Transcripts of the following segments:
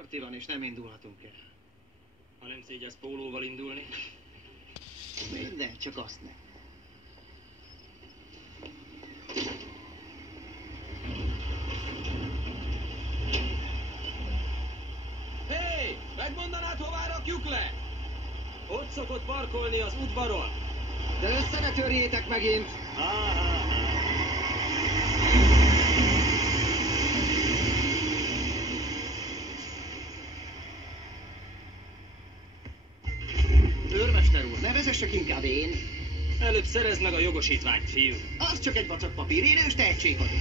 Parti van, és nem indulhatunk el. Ha nem szégyelsz pólóval indulni. Minden, csak azt ne. Hé! Megmondanád, hová rakjuk le? Ott szokott parkolni az udvaron. De össze ne törjétek megint! Őrmester úr, ne vezessek inkább én. Előbb szerezd meg a jogosítványt, fiú. Az csak egy vacak papír, én ős tehetség vagyok.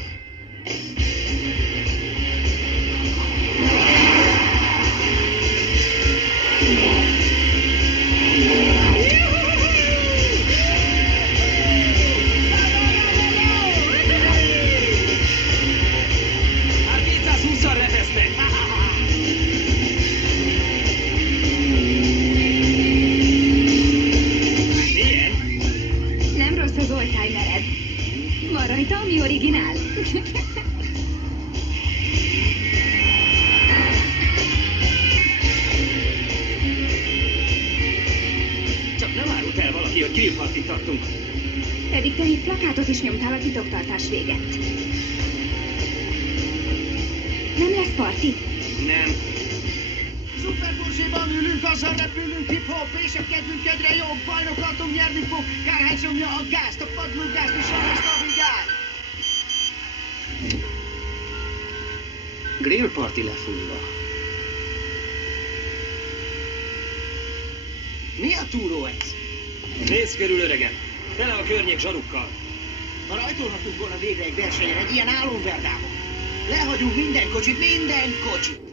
Már 220-szal repesztek! Milyen? Nem rossz az oldtimered. Van rajta, ami originál. Csak nem árult el valaki, hogy grill partit tartunk. Pedig te itt plakátot is nyomtál a titoktartás véget. Nem lesz parti? Nem. Szuperburzséban ülünk, azzal repülünk, hip-hop, és a kedvünk egyre jobb. Bajnoklatunk, nyerni fog, kárhány nyomja a gázt, a padlógázt és a resztavigát. Grill party lefújva. Mi a túró ez? Nézz körül, öregem. Tele a környék zsarukkal. Ha rajtolhatunk volna végre egy versenyen egy ilyen álomverdámon. Lehagyunk minden kocsit, minden kocsit.